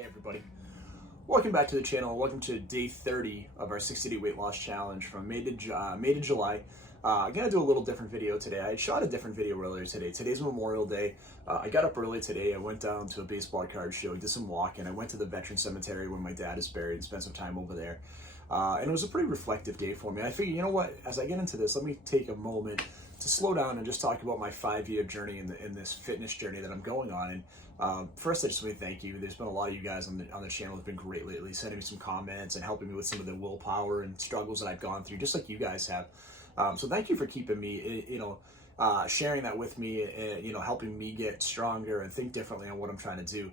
Hey everybody, welcome back to the channel. Welcome to day 30 of our 60-day weight loss challenge from May to July. I'm gonna do a little different video today. I shot a different video earlier today. Today's Memorial Day. I got up early today. I went down to a baseball card show, did some walking. I went to the veteran cemetery where my dad is buried and spent some time over there. And it was a pretty reflective day for me. I figured, you know what, as I get into this, let me take a moment to slow down and just talk about my 5-year journey in this fitness journey that I'm going on. And first, I just want to thank you. There's been a lot of you guys on the channel have been great lately, sending me some comments and helping me with some of the willpower and struggles that I've gone through, just like you guys have. So thank you for keeping me, sharing that with me, helping me get stronger and think differently on what I'm trying to do.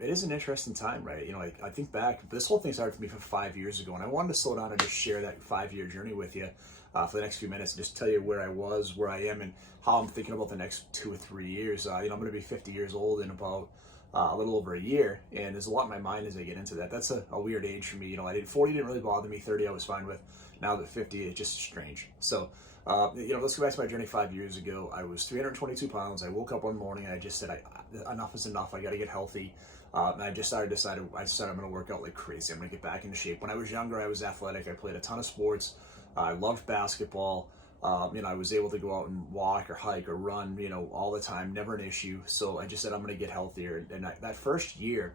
It is an interesting time, right? I think back, this whole thing started for me 5 years ago, and I wanted to slow down and just share that 5-year journey with you for the next few minutes and just tell you where I was, where I am, and how I'm thinking about the next 2 or 3 years. I'm going to be 50 years old in about a little over a year, and there's a lot in my mind as I get into that. That's a weird age for me. 40 didn't really bother me, 30 I was fine with. Now that 50, it's just strange. So, let's go back to my journey 5 years ago. I was 322 pounds. I woke up one morning and I just said, enough is enough. I got to get healthy. And I decided I'm going to work out like crazy. I'm going to get back into shape. When I was younger, I was athletic. I played a ton of sports. I loved basketball. I was able to go out and walk or hike or run, all the time, never an issue. So I just said, I'm going to get healthier. And that first year,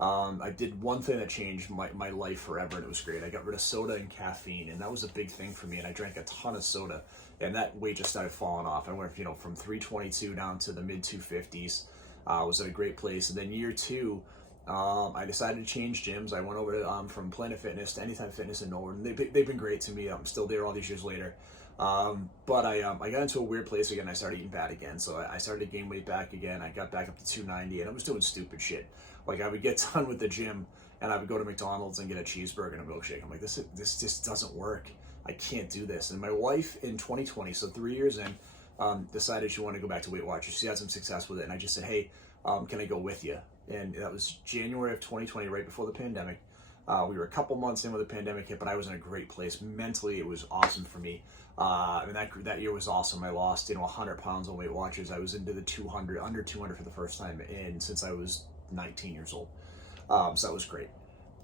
I did one thing that changed my life forever, and it was great. I got rid of soda and caffeine, and that was a big thing for me. And I drank a ton of soda, and that weight just started falling off. I went, from 322 down to the mid 250s. I was at a great place. And then year two, I decided to change gyms. I went over from Planet Fitness to Anytime Fitness in Norton. They've been great to me. I'm still there all these years later. But I got into a weird place again. I started eating bad again. So I started to gain weight back again. I got back up to 290, and I was doing stupid shit. Like, I would get done with the gym and I would go to McDonald's and get a cheeseburger and a milkshake. I'm like, this just doesn't work. I can't do this. And my wife in 2020, so 3 years in, decided she wanted to go back to Weight Watchers. She had some success with it. And I just said, hey, can I go with you? And that was January of 2020, right before the pandemic. We were a couple months in when the pandemic hit, but I was in a great place. Mentally, it was awesome for me. That year was awesome. I lost, 100 pounds on Weight Watchers. I was into the 200, under 200 for the first time since I was 19 years old. So that was great.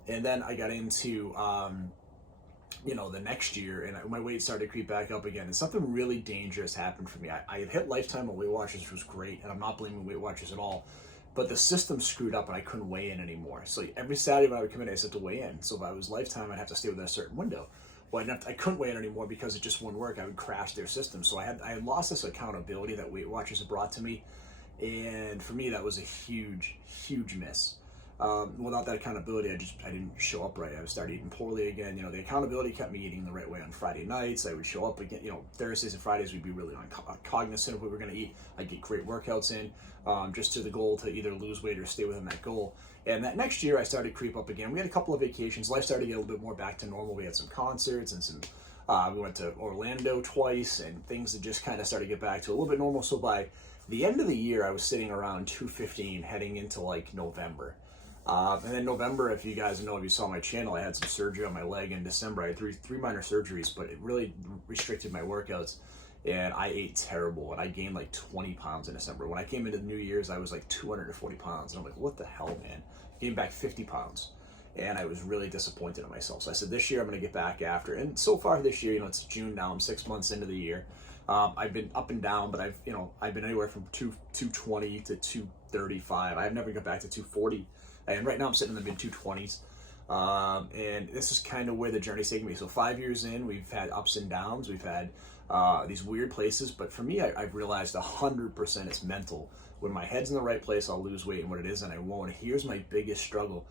And then I got into, the next year, and my weight started to creep back up again. And something really dangerous happened for me. I had hit lifetime on Weight Watchers, which was great, and I'm not blaming Weight Watchers at all. But the system screwed up and I couldn't weigh in anymore. So every Saturday when I would come in, I just had to weigh in. So if I was lifetime, I'd have to stay within a certain window. Well, I couldn't weigh in anymore because it just wouldn't work. I would crash their system. So I had lost this accountability that Weight Watchers had brought to me. And for me, that was a huge, huge miss. Without that accountability, I didn't show up right. I started eating poorly again. The accountability kept me eating the right way on Friday nights. I would show up again. Thursdays and Fridays we'd be really cognizant of what we were going to eat. I'd get great workouts in, just to the goal to either lose weight or stay within that goal. And that next year, I started to creep up again. We had a couple of vacations. Life started to get a little bit more back to normal. We had some concerts and some. We went to Orlando twice, and things that just kind of started to get back to a little bit normal. So by the end of the year, I was sitting around 215, heading into like November. And then November, if you guys know, if you saw my channel, I had some surgery on my leg in December. I had three minor surgeries, but it really restricted my workouts, and I ate terrible, and I gained like 20 pounds in December. When I came into the New Year's, I was like 240 pounds, and I'm like, what the hell, man? Gained back 50 pounds, and I was really disappointed in myself. So I said, this year I'm going to get back after. And so far this year, it's June now. I'm 6 months into the year. I've been up and down, but I've been anywhere from 220 to 235. I've never got back to 240. And right now I'm sitting in the mid 220s. And this is kind of where the journey's taking me. So 5 years in, we've had ups and downs. We've had these weird places. But for me, I've realized 100% it's mental. When my head's in the right place, I'll lose weight, and when it isn't, I won't. Here's my biggest struggle.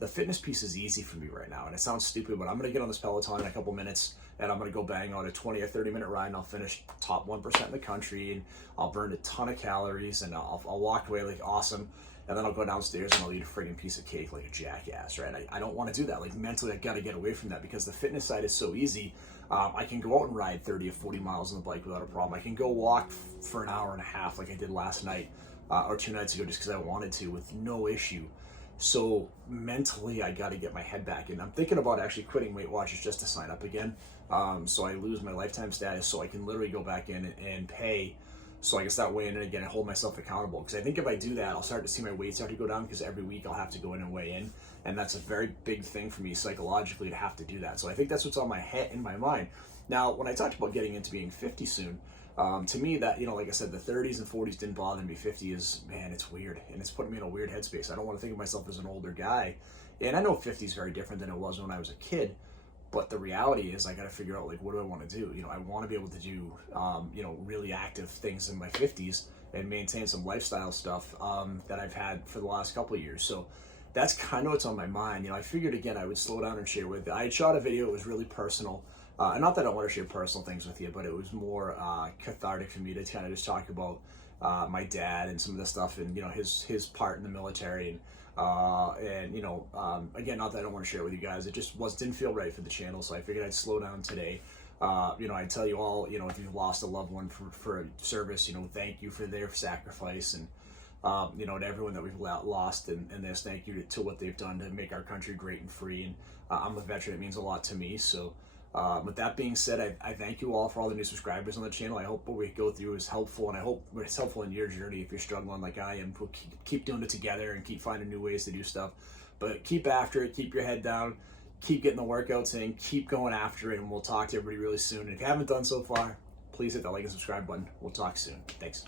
The fitness piece is easy for me right now. And it sounds stupid, but I'm going to get on this Peloton in a couple minutes, and I'm going to go bang out a 20 or 30-minute ride, and I'll finish top 1% in the country, and I'll burn a ton of calories, and I'll walk away like awesome. And then I'll go downstairs and I'll eat a friggin' piece of cake like a jackass, right? I don't want to do that. Like, mentally, I got to get away from that because the fitness side is so easy. I can go out and ride 30 or 40 miles on the bike without a problem. I can go walk for an hour and a half like I did last night or 2 nights ago just because I wanted to with no issue. So mentally, I got to get my head back in. I'm thinking about actually quitting Weight Watchers just to sign up again. So I lose my lifetime status so I can literally go back in and pay so I can start weighing in again and hold myself accountable. Because I think if I do that, I'll start to see my weight start to go down, because every week I'll have to go in and weigh in. And that's a very big thing for me psychologically to have to do that. So I think that's what's on my head, in my mind. Now, when I talked about getting into being 50 soon, to me that, like I said, the 30s and 40s didn't bother me. 50 is, man, it's weird. And it's putting me in a weird headspace. I don't want to think of myself as an older guy. And I know 50 is very different than it was when I was a kid. But the reality is, I got to figure out, like, what do I want to do? I want to be able to do, really active things in my 50s and maintain some lifestyle stuff that I've had for the last couple of years. So that's kind of what's on my mind. I figured, again, I would slow down and share with you. I had shot a video. It was really personal. And not that I want to share personal things with you, but it was more cathartic for me to kind of just talk about my dad and some of the stuff, and his part in the military, and again, not that I don't want to share it with you guys. It just didn't feel right for the channel, so I figured I'd slow down today. I'd tell you all, if you've lost a loved one for a service, thank you for their sacrifice, and to everyone that we've lost in this, thank you to what they've done to make our country great and free. And I'm a veteran; it means a lot to me. So. With that being said, I thank you all for all the new subscribers on the channel. I hope what we go through is helpful, and I hope it's helpful in your journey. If you're struggling like I am, we'll keep doing it together and keep finding new ways to do stuff. But keep after it, keep your head down, keep getting the workouts in, keep going after it, and we'll talk to everybody really soon. And if you haven't done so far, please hit that like and subscribe button. We'll talk soon. Thanks.